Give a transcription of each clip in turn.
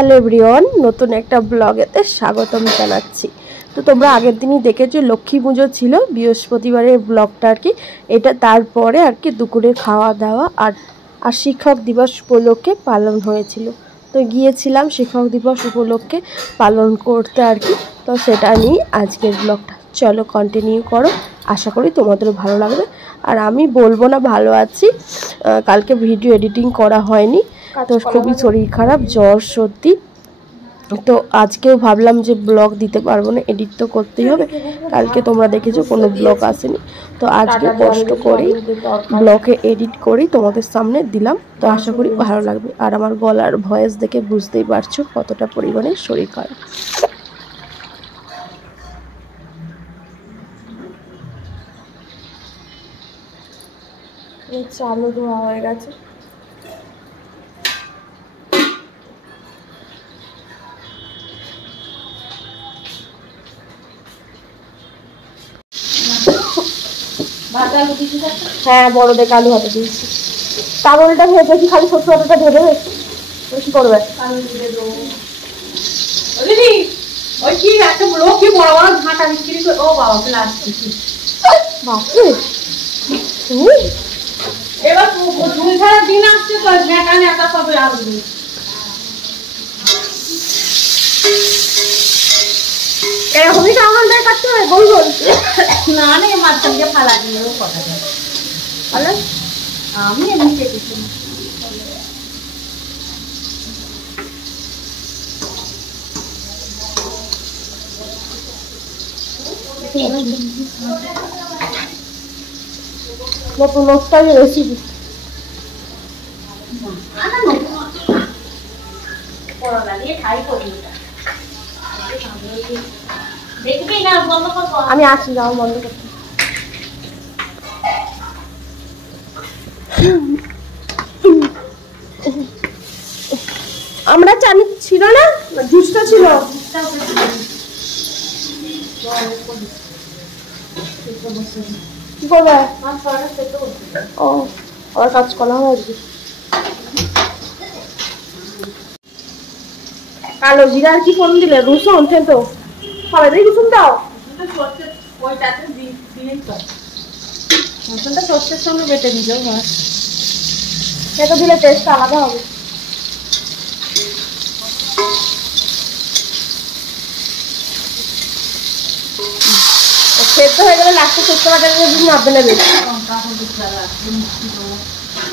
Hello everyone, নতুন একটা ব্লগেতে স্বাগতম জানাচ্ছি। তো তোমরা আগের দিনই দেখেছো লক্ষ্মী পুজো ছিল, বৃহস্পতিবারের ব্লগটা আর কি। এটা তারপরে আর কি দুপুরে খাওয়া দাওয়া আর শিক্ষক দিবস উপলক্ষে পালন হয়েছিল। তো গিয়েছিলাম শিক্ষক দিবস উপলক্ষে পালন করতে আর কি। তো সেটা নিয়ে আজকের ব্লগটা, চলো কন্টিনিউ করো, আশা করি তোমাদেরও ভালো লাগবে। আর আমি বলবো না ভালো আছি, কালকে ভিডিও এডিটিং করা হয়নি, তো খুবই শরীর খারাপ, জ্বর সর্দি। তো আজকেও ভাবলাম যে ব্লগ দিতে পারবো না, এডিট তো করতেই হবে। কালকে তোমরা দেখেছো কোনো ব্লগ আসেনি, তো আজকে কষ্ট করেই ব্লগে এডিট করেই তোমাদের সামনে দিলাম। তো আশা করি ভালো লাগবে। আর আমার গলার ভয়েস দেখে বুঝতেই পারছো কতটা পরিমাণে শরীর খারাপ। চালু ধোয়া হয়ে গেছে। হ্যাঁ, বড় দেখে আলু ভাতে দিয়েছি। কাগলটা ভেজে কি খালি ছোট ছোটটা ভেজে বেশি করবে? এবার দুই ছাড়া দিন আসছে তো ঝেঁকানে একা সবে আসবে। এরকমই কাগলটাই কাটতে হবে গোল গোল? না না, এই মাঝখান দিয়ে ফালা দিয়েও কথা যায়। বলেন আমি এমনি কেটেছি। নতুন রেসিপি আমি আছি, যাও বন্ধ করতে। আমরা চানি ছিল না, জুসটা ছিল। কি করবে? ও, আমার কাজ করা হয় আজকে। কালো জিরা আর কি ফোন দিলে? রসুন তো সবাই দিয়ে রসুন দাও। রসুনটা সর্ষের সঙ্গে বেটে নিল, সেটা দিলে টেস্টটা আলাদা হবে। সেদ্ধ হয়ে গেলে লাস্টে সর্ষে বাটা দিয়ে নাববে নেবে,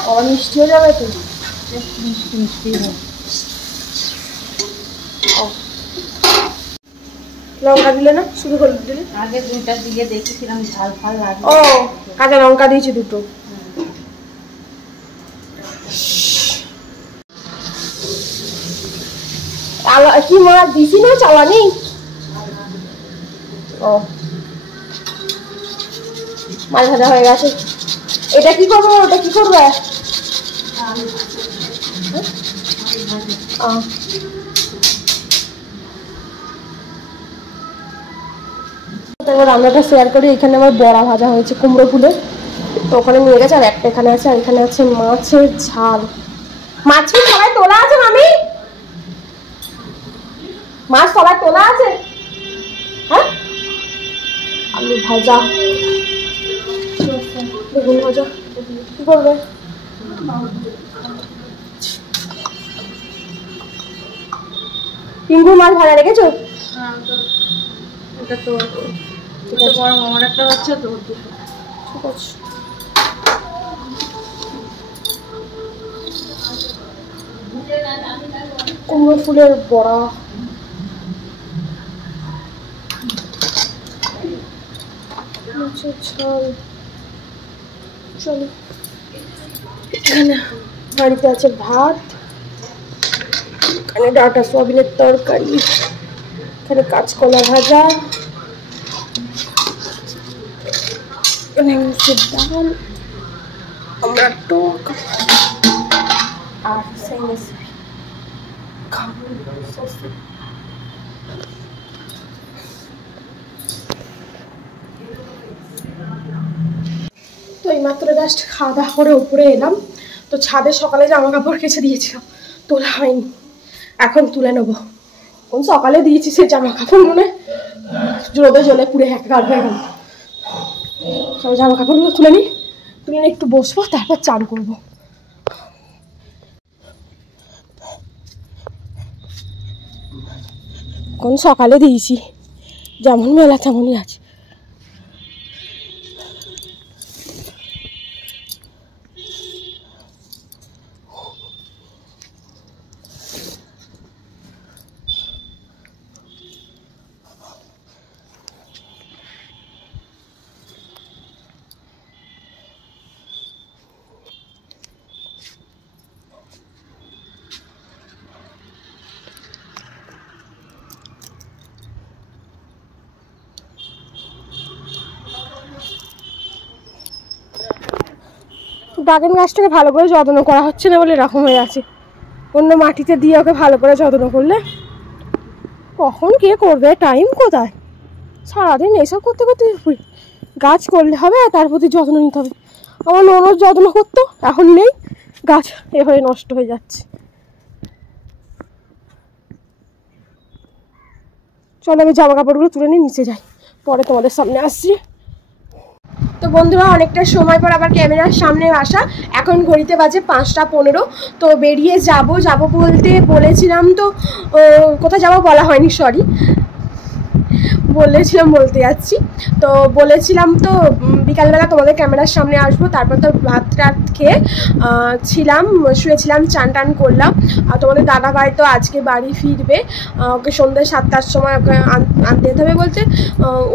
আবার মিষ্টি হয়ে যাবে তো। মিষ্টি মিষ্টি লঙ্কা দিলে না, শুরু করে দিলে? আগে দুইটা দিয়ে দেখেছিলাম ঝাল ফাল লাগে। ও, কাঁচা লঙ্কা দিয়েছি দুটো। কি মাছ দিছি না, চালানি? ও, মাছ ভাজা হয়ে গেছে। এটা কি করবো, ওটা কি করবে? রান্নাটা শেয়ার করি। এখানে আমার বড়া ভাজা হয়েছে কুমড়ো ফুলের, তো ওখানে নিয়ে গেছে। আর একটা এখানে আছে, আর এখানে আছে মাছের ঝাল। মাছ কি সবাই তোলা আছে মামি? মাছ সবাই তোলা আছে? হ্যাঁ, আলু ভাজা, বেগুন ভাজা। কি করবে? পিঙ্গু মাছ ভাজা রেখেছো? এটা তো ঠিক আছে, আমার একটা বাচ্চা তো ঠিক আছে। কুমড়ো ফুলের বড়া, মাছের ঝাল। চলো, এখানে বাড়িতে আছে ভাত, এখানে ডাঁটা সোয়াবিনের তরকারি, এখানে কাঁচকলা ভাজা, এখানে মুসুর ডাল, আমরা টক আর তো এইমাত্র জাস্ট খাওয়া দাওয়া করে উপরে এলাম। তো ছাদে সকালে জামা কাপড় কেচে দিয়েছিলাম, তোলা হয়নি। এখন তুলে নেবো। কোন সকালে দিয়েছি সে জামা কাপড় মনে রোদে জলে পুড়ে একাকার হয়ে গেল। সব জামা কাপড়গুলো তুলে নিই, তুলে নিয়ে একটু বসবো, তারপর চান করবো। কোন সকালে দিয়েছি, যেমন মেলা তেমনই আছে। ড্রাগন গাছটাকে ভালো করে যত্ন করা হচ্ছে না বলে এরকম হয়ে আছে। অন্য মাটিতে দিয়ে ওকে ভালো করে যত্ন করলে কখন কে করবে, টাইম কোথায়, সারাদিন এসব করতে করতে গাছ করলে হবে, তার প্রতি যত্ন নিতে হবে। আমার ননদ যত্ন করতো, এখন নেই, গাছ এভাবে নষ্ট হয়ে যাচ্ছে। চলো আমি জামা কাপড়গুলো তুলে নিয়ে নিচে যাই, পরে তোমাদের সামনে আসছি। তো বন্ধুরা, অনেকটা সময় পর আবার ক্যামেরার সামনে আসা। এখন ঘড়িতে বাজে 5টা 15। তো বেরিয়ে যাব বলতে বলেছিলাম, তো কোথায় যাবো বলা হয়নি, সরি, বলেছিলাম বলতে যাচ্ছি। তো বলেছিলাম তো বিকালবেলা তোমাদের ক্যামেরার সামনে আসবো। তারপর তো ভাত রাত খেয়ে শুয়েছিলাম, চান টান করলাম। আর তোমাদের দাদাভাই তো আজকে বাড়ি ফিরবে, ওকে সন্ধ্যে 7টার সময় ওকে আনতে যেতে হবে বলতে।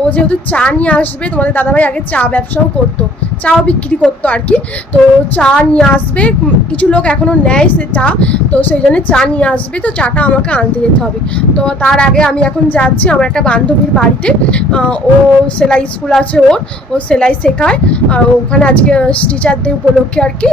ও যেহেতু চা নিয়ে আসবে, তোমাদের দাদাভাই আগে চা ব্যবসাও করতো, চাও বিক্রি করতো আর কি। তো চা নিয়ে আসবে, কিছু লোক এখনও নেয় সে চা, তো সেই জন্য চা নিয়ে আসবে। তো চাটা আমাকে আনতে যেতে হবে। তো তার আগে আমি এখন যাচ্ছি আমার একটা বান্ধবীর বাড়িতে। ও সেলাই স্কুল আছে, ও সেলাই শেখায়। আর ওখানে আজকে টিচার ডে উপলক্ষে আর কি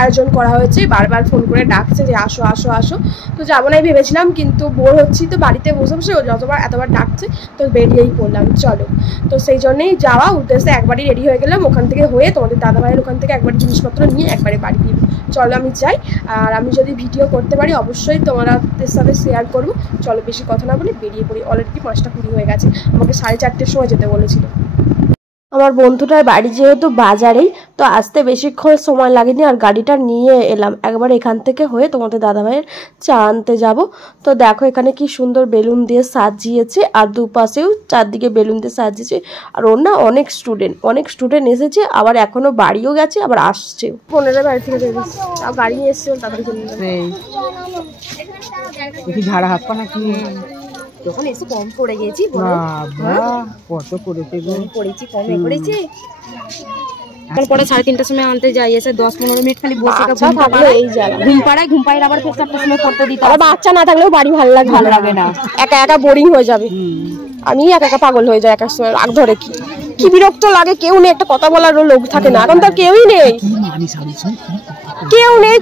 আয়োজন করা হয়েছে। বারবার ফোন করে ডাকছে যে আসো আসো আসো। তো যাবো নাই ভেবেছিলাম, কিন্তু বোর হচ্ছি, তো বাড়িতে বসে বসে ও এতবার ডাকছে, তো বেরিয়েই পড়লাম চলো। তো সেই জন্যেই যাওয়া উদ্দেশ্যে একবারই রেডি হয়ে গেলাম। ওখান থেকে হয়ে তোমাদের দাদাভাইয়ের ওখান থেকে একবার জিনিসপত্র নিয়ে একবারে বাড়ি ফিরবো। চলো আমি যাই, আর আমি যদি ভিডিও করতে পারি অবশ্যই তোমাদের সাথে শেয়ার করবো। চলো বেশি কথা না বলে বেরিয়ে পড়ি। অলরেডি 5টা 20 হয়ে গেছে, আমাকে 4:30টার সময় যেতে বলেছিল। আমার বন্ধুটার বাড়ি যেহেতু বাজারেই, তো আসতে বেশিক্ষণ সময় লাগেনি, আর গাড়িটা নিয়ে এলাম। একবার এখান থেকে হয়ে তোমাদের দাদাভাইয়ের চা আনতে যাব। তো দেখো এখানে কি সুন্দর বেলুন দিয়ে সাজিয়েছে, আর দুপাশেও চারদিকে বেলুন দিয়ে সাজিয়েছে। আর ওর না অনেক স্টুডেন্ট এসেছে, আবার এখনো বাড়িও গেছে, আবার আসছে। 15 বাড়ি থেকে বেরিয়েছে, গাড়ি নিয়ে এসছে তাড়াতাড়ি চলে যাবে। ঝাড়া হাত পা নাকি যখন এসে কম পড়ে গেছি, কত করেছে পড়েছি, কমে পড়েছি। পরে 3:30টার সময় আনতে যাই, এসে 10-15 মিনিট খালি বসে ঘুম পাড়ায় আবার 4টার সময় পড়তে দিতে। আর বাচ্চা না থাকলেও বাড়ি ভালো লাগে না, একা একা বোরিং হয়ে যাবে। আমি একা একা পাগল হয়ে যাই একা সময়, রাগ ধরে কি বিরক্ত লাগে। কেউ নেই, একটা কথা বলারও লোক থাকে না, এখন তো কেউই নেই,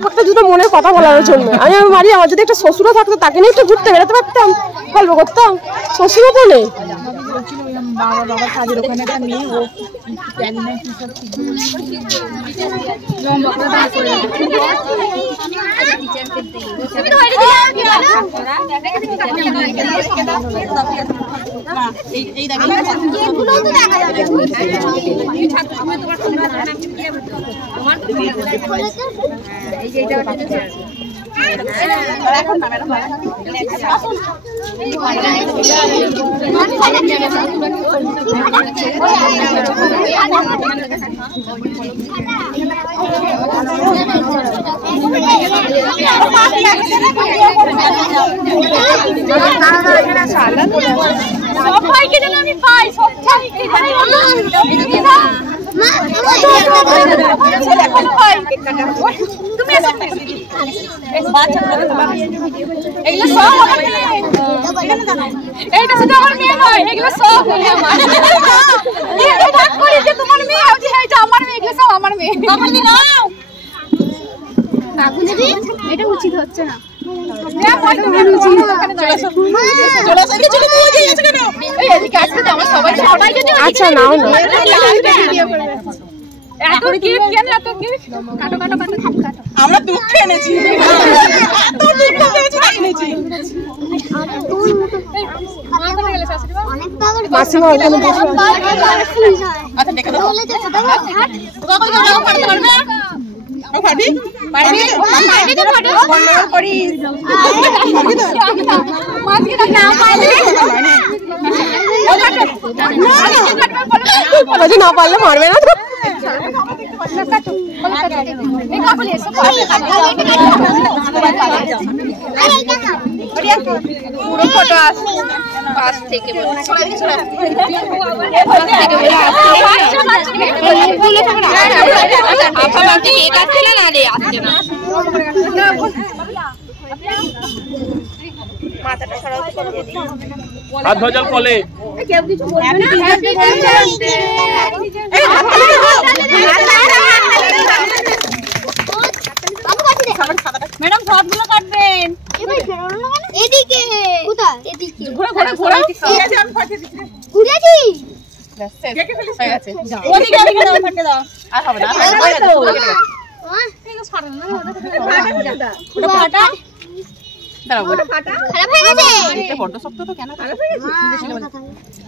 একটা দুটো মনের কথা বলার জন্য। আমি বাড়ি, আমার যদি একটা শ্বশুরও থাকতো, তাকে নিয়ে একটু ঘুরতে বেরোতে পারতাম, গল্প করতাম। শ্বশুরও তো নেই। সবাইকে যেন আমি পাই, এগুলো সব এইটা শুধু আমার মেয়ে নয়, এগুলো সব তোমার মেয়ে, আমার মেয়ে, এগুলো সব আমার মেয়ে। এটা উচিত হচ্ছে না। আচ্ছা নাও না, আমরা দুঃখ এনেছি, মাসিমা ওখানে বসে আচ্ছা দেখো তো পারতে পারবে ও পারবি পারবি তো ফটো বন্ধ করিস মাছকে না পারলে যদি না পারলে মারবে না পুরো ফটো আসছে পাশ থেকে মাথাটা সরাও হাত ভজাল কলে কেউ কিছু বলবে না ম্যাডাম সবগুলো কাটবেন এদিকে কোথায় এদিকে ঘোরা ঘোরা ঘোরা ঠিক আছে আমি ফাটিয়ে দিচ্ছি ঘুরেছি কেটে ফেলিস হয়ে গেছে ওদিকে আমি দাও ফাটে দাও আর হবে না ঠিক আছে ফাটা না ওটা ফাটা দাঁড়াও ওটা ফাটা খারাপ হয়ে গেছে এটা বড় শক্ত তো কেন খারাপ হয়ে গেছে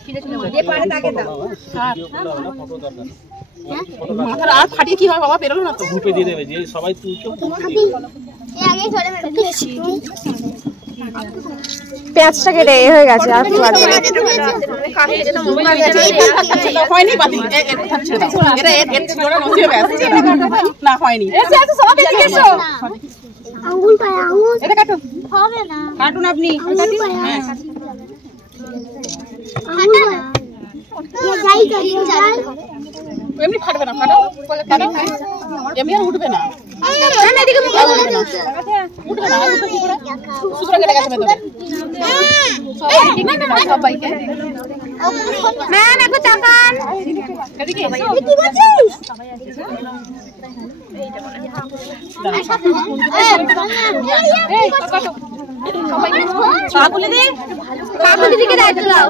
খিদে ছিল বলে যে পারে তাকে দাও ফটো দরকার মাথার আর ফাটিয়ে কি হয় বাবা বেরোলো না তো গ্রুপে দিয়ে দেবে যে সবাই তুলছো এই আগে চলে মেরেছি পেঁয়াজটা কেটে হয়ে গেছে আর কি পারবে হয়নি বাতি এর থাকছে এটা এর ছোড়া নষ্ট হয়ে গেছে না হয়নি এসে আছে সব এদিকে এসো আঙ্গুল পায় আঙ্গুল এটা কাটুন হবে না কাটুন আপনি হ্যাঁ আঙ্গুল যাই যাই যাই এমনি ফাটবে না ফাটাও এমনি আর উঠবে না না এদিকে মুখ উঠবে না উঠবে কি করে সুতরা কেটে গেছে ভেতরে সবাইকে ম্যাম একটু তাকান এদিকে কি বলছিস কাকুলি দি কাকুলি দিকে দাঁড়াতে দাও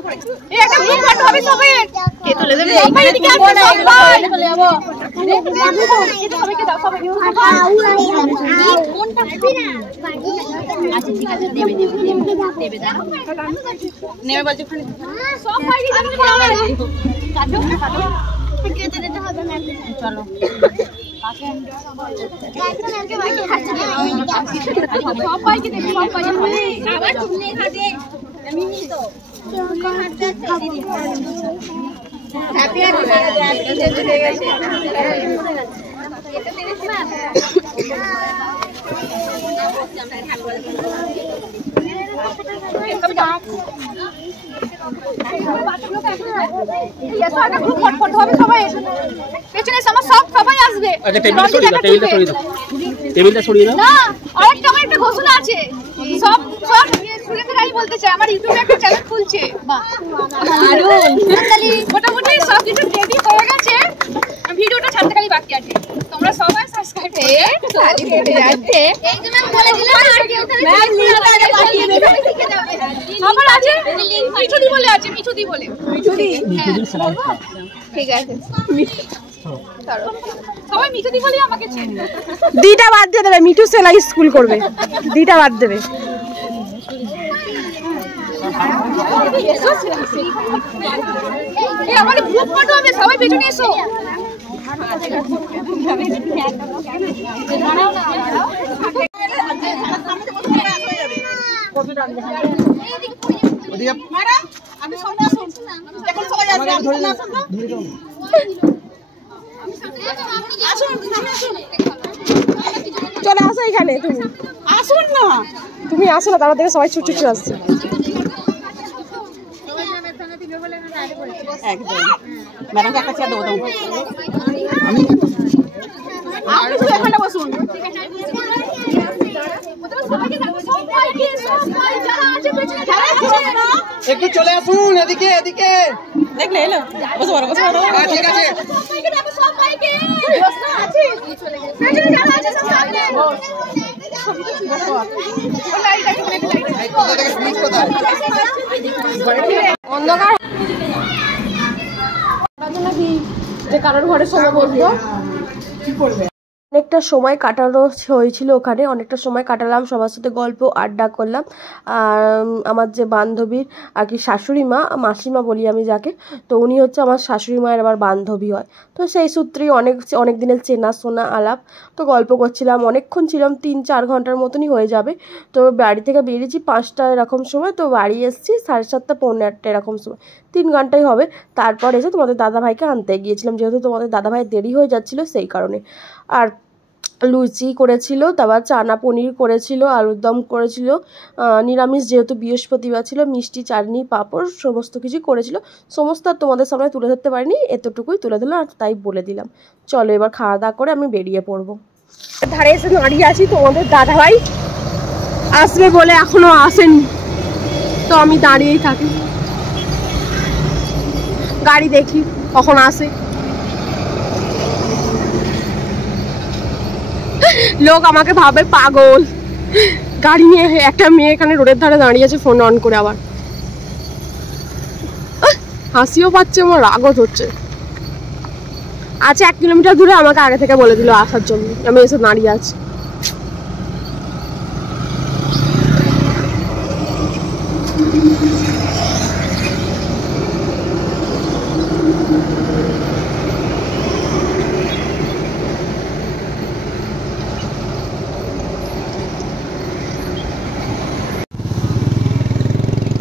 এই একটা গ্রুপ ফটো হবে সবাই কে তুলে দেবে সবাই এদিকে আসো সবাই চলে যাবো সবাইকে দাও সবাইকে কোনটা আচ্ছা ঠিক আছে দেবে দাও নেমে বলছি ওখানে সব বাইরে যাবে কাটো কাটো কেটে দিতে হবে না চলো সবাইকে দেখি সবাইকে আবার চুমনে খাতে আমি নি তো চুমনে খাতে হ্যাপি হয়ে গেছে আচ্ছা টেবিলটা সরিয়ে দাও না আরেকটা আমার একটা ঘোষণা আছে সব সব স্টুডেন্টরাই বলতে চায় আমার ইউটিউবে একটা চ্যানেল খুলছে বাহ দারুণ মোটামুটি সব কিছু রেডি হয়ে গেছে ভিডিওটা ছাড়তে খালি বাকি আছে তোমরা সবাই সাবস্ক্রাইব করে তালি করে যাচ্ছে একদম বলে দিলাম আর কেউ ম্যাম লিংকটা পাঠিয়ে দেবে আমার আছে মিঠুদি বলে আছে মিঠুদি বলে মিঠুদি ঠিক আছে সবাই মিঠুদি বলে আমাকে চেনে দিটা বাদ দিয়ে দেবে মিঠু সেলাই স্কুল করবে দিটা বাদ দেবে এই আমাদের গ্রুপ ফটো হবে সবাই পেছনে এসো আমি সামনে আসুন দেখুন সবাই আসবে আসুন সামনে আসুন চলে আসো এখানে তুমি আসুন না তুমি আসো না তারা থেকে সবাই ছুট ছুট আসছে একদম ম্যাডামকে একটা চেয়ার দেবো দাও আপনি শুধু এখানে বসুন একটু চলে আসুন এদিকে এদিকে দেখলে এলো বসো বড় বসো বড় ঠিক আছে অন্ধকার যে কারোর ঘরে সবাই বসবো কি করবে অনেকটা সময় কাটানো হয়েছিল ওখানে, অনেকটা সময় কাটালাম, সবার সাথে গল্প আড্ডা করলাম। আর আমার যে বান্ধবীর আর কি শাশুড়ি মা, মাসিমা বলি আমি যাকে, তো উনি হচ্ছে আমার শাশুড়ি মায়ের আবার বান্ধবী হয়। তো সেই সূত্রেই অনেক দিনের চেনাশোনা আলাপ। তো গল্প করছিলাম, অনেকক্ষণ ছিলাম, 3-4 ঘন্টার মতনই হয়ে যাবে। তো বাড়ি থেকে বেরিয়েছি 5টা এরকম সময়, তো বাড়ি এসেছি 7:30 পৌনে 8টা এরকম সময়, 3 ঘন্টাই হবে। তারপর এসে তোমাদের দাদাভাইকে আনতে গিয়েছিলাম, যেহেতু তোমাদের দাদাভাইয়ের দেরি হয়ে যাচ্ছিলো সেই কারণে। আর লুচি করেছিল, তারপর চানা পনির করেছিল, আলুর দম করেছিল, নিরামিষ যেহেতু বৃহস্পতিবার ছিল, মিষ্টি চাটনি পাঁপড় সমস্ত কিছু করেছিল। সমস্ত আর তোমাদের সামনে তুলে ধরতে পারিনি, এতটুকুই তুলে দিলাম আর তাই বলে দিলাম। চলো এবার খাওয়া দাওয়া করে আমি বেরিয়ে পড়বো। ধারে এসে দাঁড়িয়ে আছি, তোমাদের দাদাভাই আসবে বলে এখনো আসেনি, তো আমি দাঁড়িয়েই থাকি, গাড়ি দেখি কখন আসে। লোক আমাকে ভাবে পাগল, গাড়ি নিয়ে একটা মেয়ে এখানে রোডের ধারে দাঁড়িয়ে আছে ফোন অন করে, আবার হাসিও পাচ্ছে, আমার রাগও হচ্ছে। আচ্ছা 1 কিলোমিটার দূরে আমাকে আগে থেকে বলে দিল আসার জন্য, আমি এসে দাঁড়িয়ে আছি।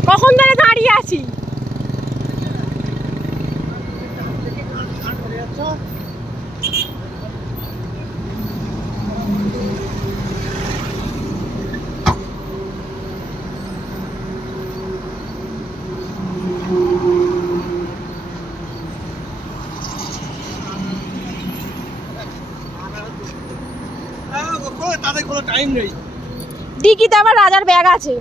কখন ধরে দাঁড়িয়ে আছি, তাদের কোনো টাইম নেই। ডিকিতে আবার রাজার ব্যাগ আছে,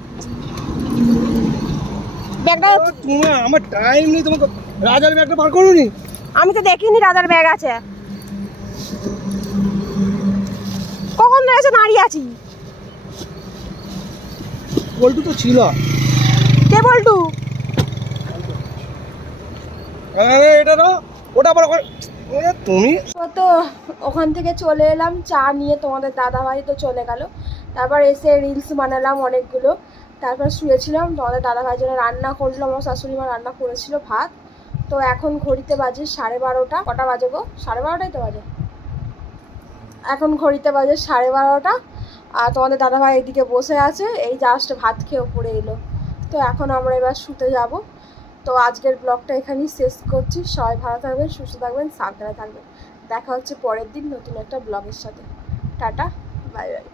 ব্যাগটা তুমি আমার টাইম নেই, তোমাকে রাজার ব্যাগটা বার করোনি? আমি তো দেখিনি রাজার ব্যাগ আছে। কখন ধরে এসে দাঁড়িয়ে আছি? বল্টু তো ছিল। কে বল্টু? আরে এটা না, ওটা আবার তুমি। তো ওখান থেকে চলে এলাম চা নিয়ে, তোমাদের দাদাভাই তো চলে গেল। তারপর এসে রিলস বানালাম অনেকগুলো, তারপর শুয়েছিলাম। তোমাদের দাদাভাই জন্য রান্না করলো, আমার শাশুড়ি মা রান্না করেছিল ভাত। তো এখন ঘড়িতে বাজে 12:30। কটা বাজে গো? 12:30টাই তো বাজে। এখন ঘড়িতে বাজে 12:30। আর তোমাদের দাদাভাই এদিকে বসে আছে, এই জাস্ট ভাত খেয়ে পড়ে এলো। তো এখন আমরা এবার শুতে যাব। তো আজকের ব্লগটা এখানেই শেষ করছি। সবাই ভালো থাকবেন, সুস্থ থাকবেন, সাবধানে থাকবেন। দেখা হচ্ছে পরের দিন নতুন একটা ব্লগের সাথে। Tata, bye bye.